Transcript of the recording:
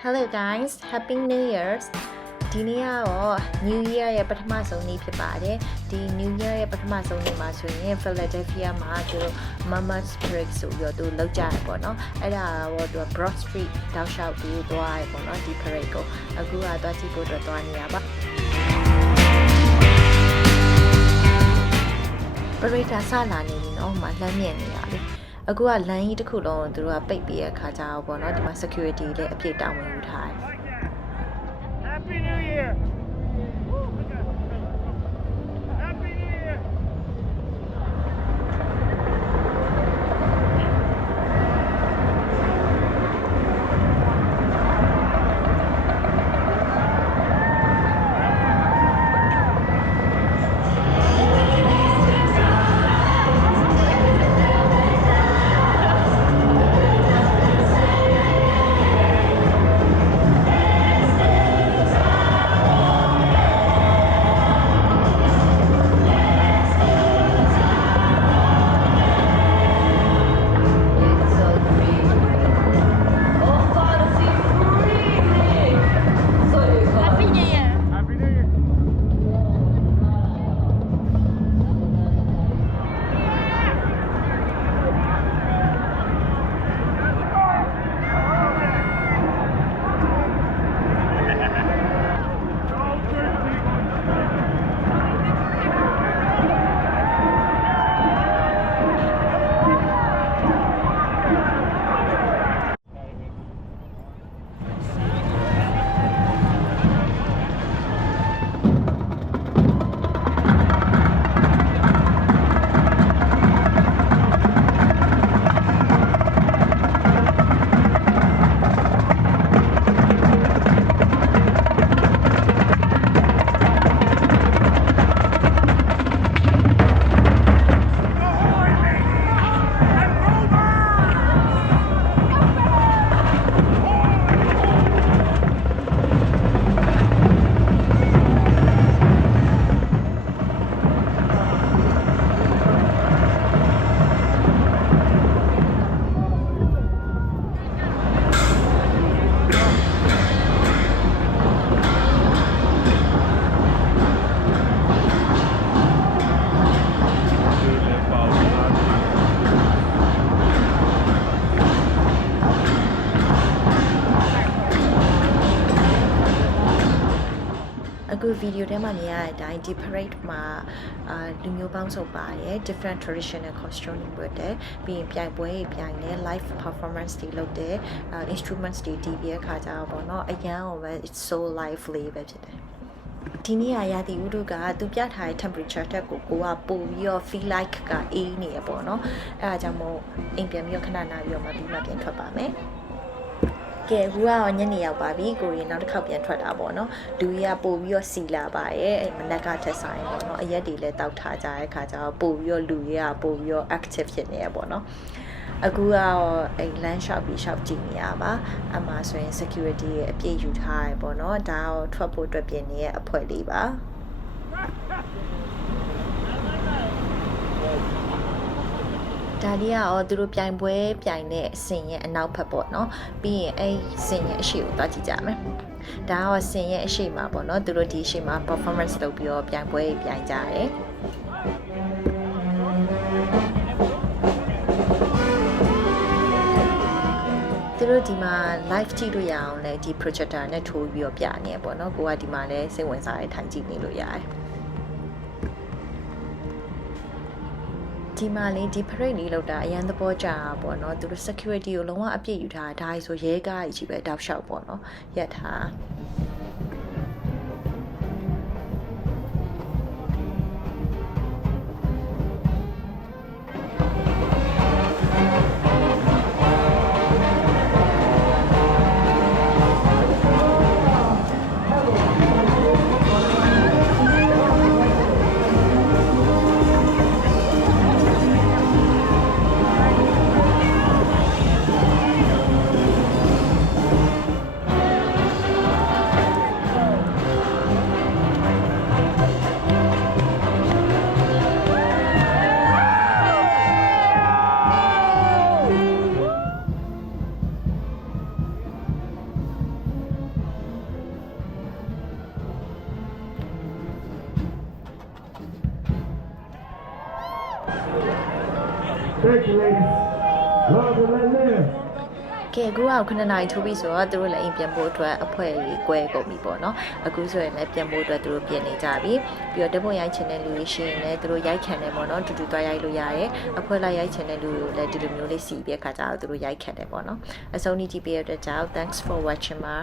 Hello guys, Happy New Year's ဒီနေ့ကတော့ New Year ရဲ့ပထမဆုံးနေ့ဖြစ်ပါတယ်ဒီ New Year ရဲ့ပထမဆုံးနေ့မှာဆိုရင် Philadelphia မှာသူတို့ Mama's Break ဆိုပြီးတော့သူလောက်ကြရပေါ့နော်အဲ့ဒါတော့သူ Broad Street တောက်လျှောက်ပြီးသွားရပေါ့နော်ဒီ parade ကိုအခုကသွားကြည့်ဖို့အတွက်သွားနေရပါ parade ကစလာနေပြီနော်ဟိုမှာလှမ်းမြင်နေရလေအခုကလမ်းကြီးတစ်ခုလုံးသူတို့ကပိတ်ပြီးရခါကြအောင်ပေါ့နော်ဒီမှာ security လည်းအပြည့်တောင်းဝင်ယူထားတယ် Happy New Year! Happy New Year!အခုဗီဒီယိုထဲမှာမြင်ရတဲ့အတိုင်းဒီ parade မှာလူမျိုးပေါင်းစုံပါတယ် different traditional costume တွေဝတ်တယ်ပြီးရင်ပြိုင်ပွဲတွေပြိုင်တယ် live performance တွေလုပ်တယ် instruments တွေတီးပြီးအခါကြတော့ပေါ့နော်အရန်ဟိုပဲ it's so lively ပဲဖြစ်တယ်ဒီနေ့ရာသီဥတုကသူပြထားတဲ့ temperature တက်ကိုကပို့ပြီးတော့ feel like ကအေးနေရပေါ့နော်အဲဒါကြောင့်မို့အိမ်ပြန်ပြီးတော့ခဏနာပြီးတော့မှပြီးမှပြန်ထွက်ပါမယ်ကဲခုကတော့ညနေရောက်ပါပြီကိုရီနောက်တစ်ခေါက်ပြန်ထွက်တာပေါ့နော်လူကြီးကပို့ပြီးတော့စီလာပါရဲ့အဲ့မနက်ကထက်ဆိုင်ပေါ့နော်အရက်တွေလည်းတောက်ထားကြတဲ့ခါကျတော့ပို့ပြီးတော့လူကြီးကပို့ပြီးတော့ active ဖြစ်နေရပေါ့နော်အခုကတော့အဲ့လမ်းလျှောက်ပြီးလျှောက်ကြည့်နေရပါအမှဆိုရင် security ရဲ့အပြည့်ယူထားရပေါ့နော်ဒါတော့ထွက်ဖို့အတွက်ပြင်နေရဲ့အဖွဲလေးပါဒါလေးကတော့သူတို့ပြိုင်ပွဲပြိုင်တဲ့အစင်ရဲ့အနောက်ဘက်ပေါ့နော်ပြီးရင်အဲ့စင်ရဲ့အရှိကိုသွားကြည့်ကြမယ်ဒါကတော့စင်ရဲ့အရှိမှာပေါ့နော်သူတို့ဒီအရှိမှာ performance လုပ်ပြီးတော့ပြိုင်ပွဲပြိုင်ကြတယ်သူတို့ဒီမှာ live ကြည့်လို့ရအောင်လဲဒီ projector နဲ့ထိုးပြီးတော့ပြနေရပေါ့နော်ကိုကဒီမှာလဲစိတ်ဝင်စားတဲ့ထိုင်ကြည့်နေလို့ရတယ်ဒီမှာလေဒီ parade လေးလောက်တာအရန်သဘောကျတာပေါ့နော်သူတို့ security ကိုလုံးဝအပြည့်ယူထားတာဒါဆိုရဲကားကြီးပဲတောက်လျှောက်ပေါ့နော်ရက်ထား Thank you, ladies. Love and let live. ကဲအခုက9နာရီထိုးပြီဆိုတော့သူတို့လည်းအိမ်ပြန်ဖို့အတွက်အဖွဲ့ကြီး꿰ကုန်ပြီပေါ့နော်အခုဆိုရင်လည်းပြန်ဖို့အတွက်သူတို့ပြင်နေကြပြီပြီးတော့တပုတ်ရိုက်ချင်တဲ့လူတွေရှိရင်လည်းသူတို့ရိုက်ခံတယ်ပေါ့နော်တူတူသွားရိုက်လို့ရတယ်အဖွဲ့လိုက်ရိုက်ချင်တဲ့လူတွေလည်းဒီလိုမျိုးလေးစီးပြီးအခါကျတော့သူတို့ရိုက်ခံတယ်ပေါ့နော်အဆုံးထိကြည့်ပေးရတဲ့အတွက်ကြောင့် thanks for watching ပါ